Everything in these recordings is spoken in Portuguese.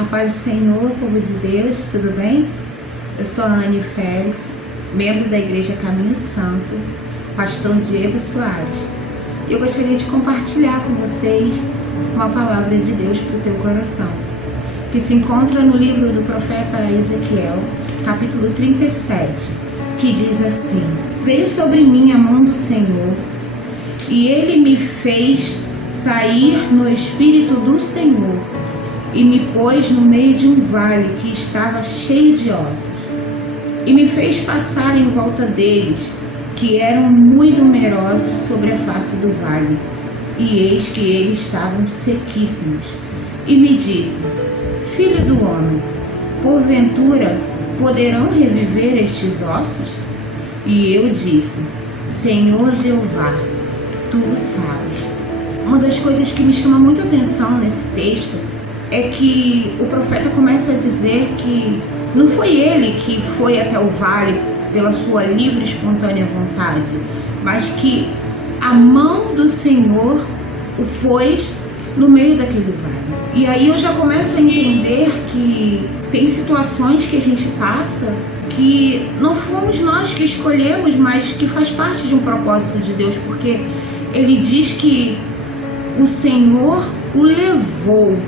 A paz do Senhor, povo de Deus, tudo bem? Eu sou a Anne Félix, membro da Igreja Caminho Santo, pastor Diego Soares. E eu gostaria de compartilhar com vocês uma palavra de Deus para o teu coração, que se encontra no livro do profeta Ezequiel, capítulo 37, que diz assim: Veio sobre mim a mão do Senhor, e ele me fez sair no Espírito do Senhor, e me pôs no meio de um vale que estava cheio de ossos, e me fez passar em volta deles, que eram muito numerosos sobre a face do vale, e eis que eles estavam sequíssimos. E me disse: Filho do homem, porventura poderão reviver estes ossos? E eu disse: Senhor Jeová, tu sabes. Uma das coisas que me chama muita atenção nesse texto é que o profeta começa a dizer que não foi ele que foi até o vale pela sua livre e espontânea vontade, mas que a mão do Senhor o pôs no meio daquele vale. E aí eu já começo a entender que tem situações que a gente passa que não fomos nós que escolhemos, mas que faz parte de um propósito de Deus, porque ele diz que o Senhor o levou.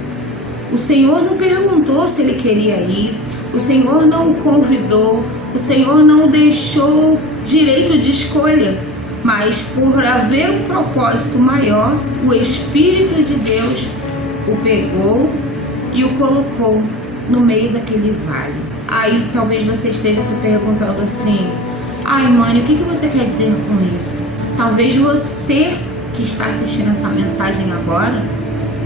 O Senhor não perguntou se ele queria ir, o Senhor não o convidou, o Senhor não o deixou direito de escolha, mas por haver um propósito maior, o Espírito de Deus o pegou e o colocou no meio daquele vale. Aí talvez você esteja se perguntando assim: ai, mãe, o que você quer dizer com isso? Talvez você que está assistindo essa mensagem agora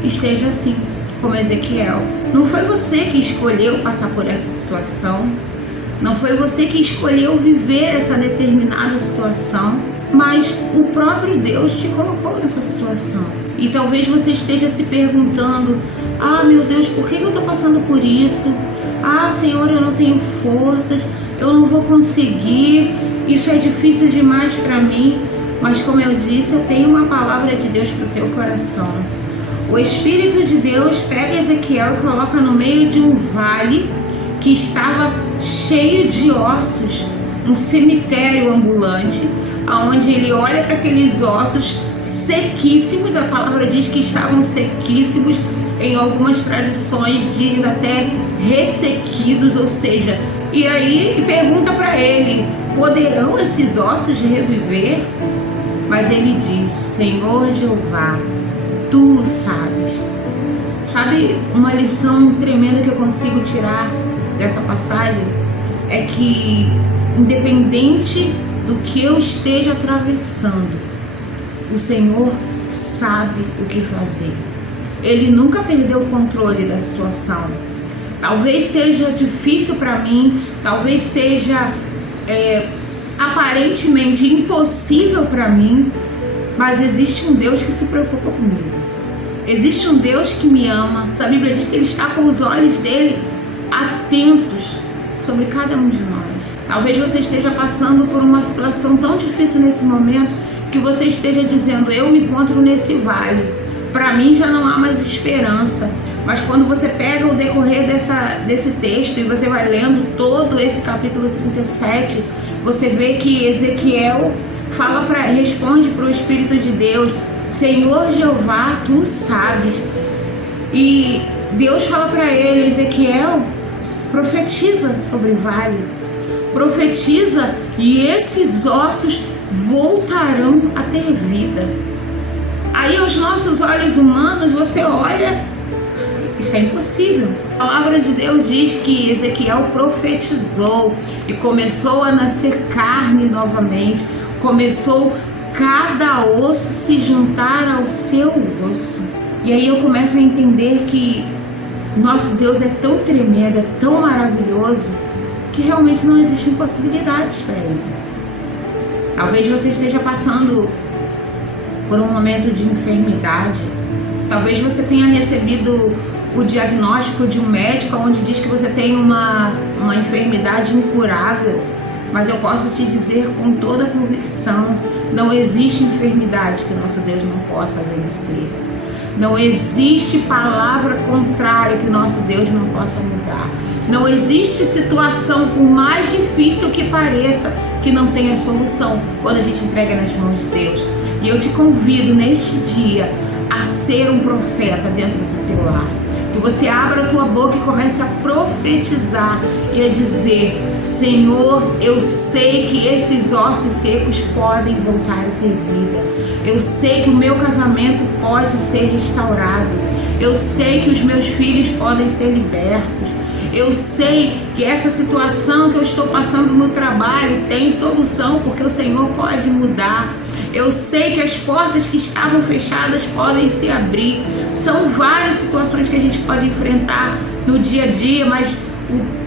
esteja assim, como Ezequiel. Não foi você que escolheu passar por essa situação, não foi você que escolheu viver essa determinada situação, mas o próprio Deus te colocou nessa situação. E talvez você esteja se perguntando: ah, meu Deus, por que eu estou passando por isso? Ah, Senhor, eu não tenho forças, eu não vou conseguir, isso é difícil demais para mim. Mas como eu disse, eu tenho uma palavra de Deus para o teu coração. O Espírito de Deus pega Ezequiel e coloca no meio de um vale que estava cheio de ossos, um cemitério ambulante, onde ele olha para aqueles ossos sequíssimos. A palavra diz que estavam sequíssimos, em algumas tradições diz até ressequidos, ou seja, e aí pergunta para ele: poderão esses ossos reviver? Mas ele diz: Senhor Jeová, tu sabes. Sabe, uma lição tremenda que eu consigo tirar dessa passagem é que, independente do que eu esteja atravessando, o Senhor sabe o que fazer. Ele nunca perdeu o controle da situação. Talvez seja difícil para mim, talvez seja aparentemente impossível para mim, mas existe um Deus que se preocupa comigo. Existe um Deus que me ama. A Bíblia diz que Ele está com os olhos dele atentos sobre cada um de nós. Talvez você esteja passando por uma situação tão difícil nesse momento que você esteja dizendo: eu me encontro nesse vale, para mim já não há mais esperança. Mas quando você pega o decorrer desse texto e você vai lendo todo esse capítulo 37, você vê que Ezequiel responde para o Espírito de Deus: Senhor Jeová, tu sabes. E Deus fala para ele: Ezequiel, profetiza sobre o vale, profetiza e esses ossos voltarão a ter vida. Aí aos nossos olhos humanos você olha, isso é impossível. A palavra de Deus diz que Ezequiel profetizou e começou a nascer carne novamente, começou cada osso se juntar ao seu osso. E aí eu começo a entender que nosso Deus é tão tremendo, é tão maravilhoso, que realmente não existem impossibilidades para Ele. Talvez você esteja passando por um momento de enfermidade, talvez você tenha recebido o diagnóstico de um médico onde diz que você tem uma enfermidade incurável, mas eu posso te dizer com toda a convicção: não existe enfermidade que nosso Deus não possa vencer. Não existe palavra contrária que o nosso Deus não possa mudar. Não existe situação, por mais difícil que pareça, que não tenha solução quando a gente entrega nas mãos de Deus. E eu te convido neste dia a ser um profeta dentro do teu lar. Que você abra a tua boca e comece a profetizar e a dizer: Senhor, eu sei que esses ossos secos podem voltar a ter vida. Eu sei que o meu casamento pode ser restaurado. Eu sei que os meus filhos podem ser libertos. Eu sei que essa situação que eu estou passando no trabalho tem solução, porque o Senhor pode mudar. Eu sei que as portas que estavam fechadas podem se abrir. São várias situações que a gente pode enfrentar no dia a dia, mas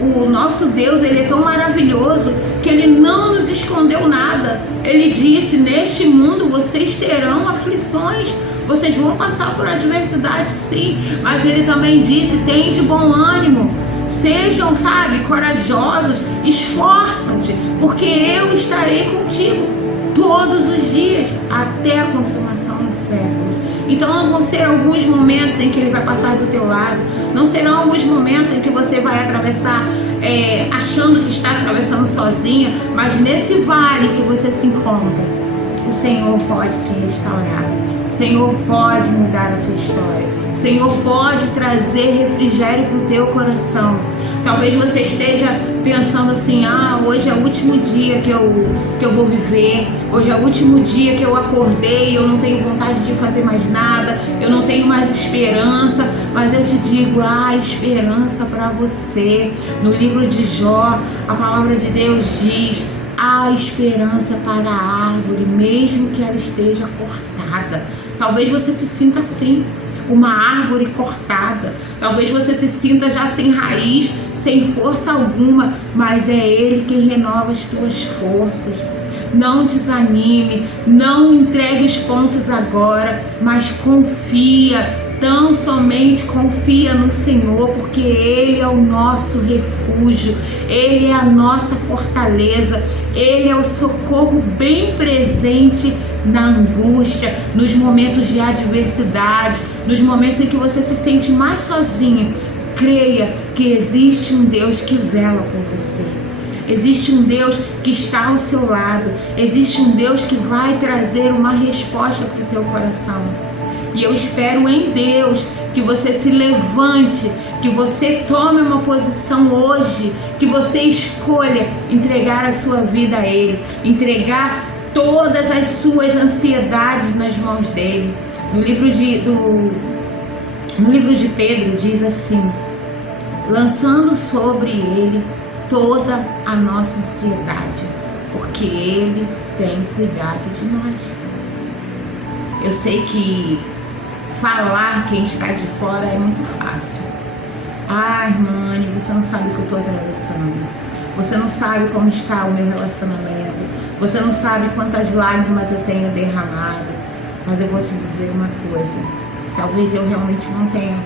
o nosso Deus, Ele é tão maravilhoso que Ele não nos escondeu nada. Ele disse: neste mundo vocês terão aflições, vocês vão passar por adversidade, sim, mas Ele também disse: tem de bom ânimo, sejam, corajosos, esforçam-te, porque eu estarei contigo todos os dias, até a consumação dos séculos. Então não vão ser alguns momentos em que Ele vai passar do teu lado, não serão alguns momentos em que você vai atravessar achando que está atravessando sozinha, mas nesse vale que você se encontra, o Senhor pode te restaurar, o Senhor pode mudar a tua história, o Senhor pode trazer refrigério para o teu coração. Talvez você esteja pensando assim: hoje é o último dia que eu vou viver, hoje é o último dia que eu acordei, eu não tenho vontade de fazer mais nada, eu não tenho mais esperança. Mas eu te digo, há esperança para você. No livro de Jó, a palavra de Deus diz: há esperança para a árvore, mesmo que ela esteja cortada. Talvez você se sinta assim, uma árvore cortada. Talvez você se sinta já sem raiz, sem força alguma, mas é Ele quem renova as tuas forças. Não desanime, não entregue os pontos agora, mas confia, tão somente confia no Senhor, porque Ele é o nosso refúgio, Ele é a nossa fortaleza, Ele é o socorro bem presente na angústia, nos momentos de adversidade, nos momentos em que você se sente mais sozinho. Creia que existe um Deus que vela por você. Existe um Deus que está ao seu lado. Existe um Deus que vai trazer uma resposta para o teu coração. E eu espero em Deus que você se levante, que você tome uma posição hoje, que você escolha entregar a sua vida a Ele, entregar todas as suas ansiedades nas mãos dele. No livro de Pedro diz assim: lançando sobre ele toda a nossa ansiedade, porque ele tem cuidado de nós. Eu sei que falar quem está de fora é muito fácil. Irmã, você não sabe o que eu estou atravessando. Você não sabe como está o meu relacionamento. Você não sabe quantas lágrimas eu tenho derramado. Mas eu vou te dizer uma coisa: talvez eu realmente não tenha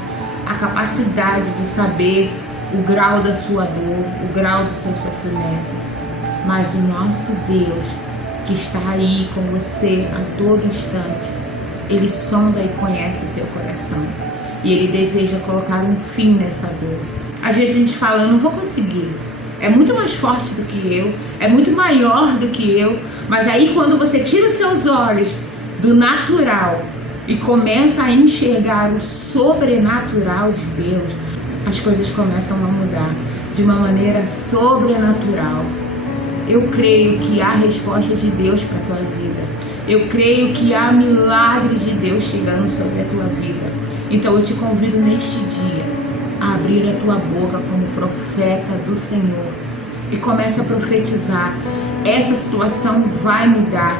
a capacidade de saber o grau da sua dor, o grau do seu sofrimento. Mas o nosso Deus, que está aí com você a todo instante, Ele sonda e conhece o teu coração. E Ele deseja colocar um fim nessa dor. Às vezes a gente fala: eu não vou conseguir. É muito mais forte do que eu, é muito maior do que eu. Mas aí quando você tira os seus olhos do natural e começa a enxergar o sobrenatural de Deus, as coisas começam a mudar de uma maneira sobrenatural. Eu creio que há resposta de Deus para a tua vida. Eu creio que há milagres de Deus chegando sobre a tua vida. Então eu te convido neste dia a abrir a tua boca como profeta do Senhor e comece a profetizar: essa situação vai mudar.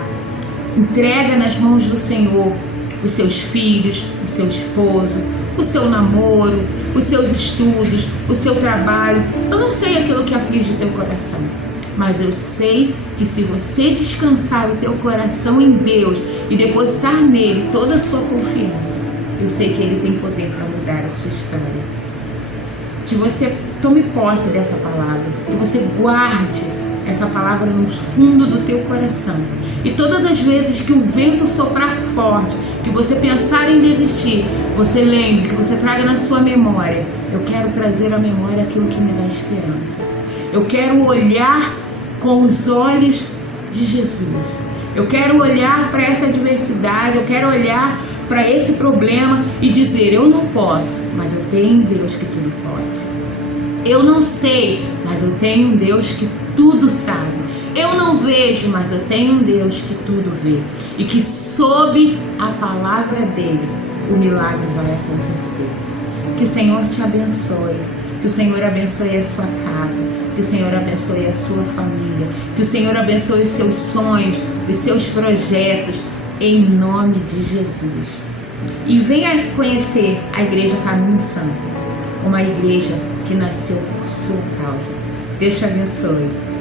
Entrega nas mãos do Senhor os seus filhos, o seu esposo, o seu namoro, os seus estudos, o seu trabalho. Eu não sei aquilo que aflige o teu coração, mas eu sei que se você descansar o teu coração em Deus e depositar nele toda a sua confiança, eu sei que Ele tem poder para mudar a sua história. Que você tome posse dessa palavra, que você guarde essa palavra no fundo do teu coração. E todas as vezes que o vento soprar forte, que você pensar em desistir, você lembre, que você traga na sua memória: eu quero trazer à memória aquilo que me dá esperança. Eu quero olhar com os olhos de Jesus. Eu quero olhar para essa adversidade, eu quero olhar para esse problema e dizer: eu não posso, mas eu tenho um Deus que tudo pode. Eu não sei, mas eu tenho um Deus que tudo sabe. Eu não vejo, mas eu tenho um Deus que tudo vê. E que sob a palavra dele, o milagre vai acontecer. Que o Senhor te abençoe. Que o Senhor abençoe a sua casa. Que o Senhor abençoe a sua família. Que o Senhor abençoe os seus sonhos, os seus projetos, em nome de Jesus. E venha conhecer a Igreja Caminho Santo, uma igreja que nasceu por sua causa. Deus te abençoe.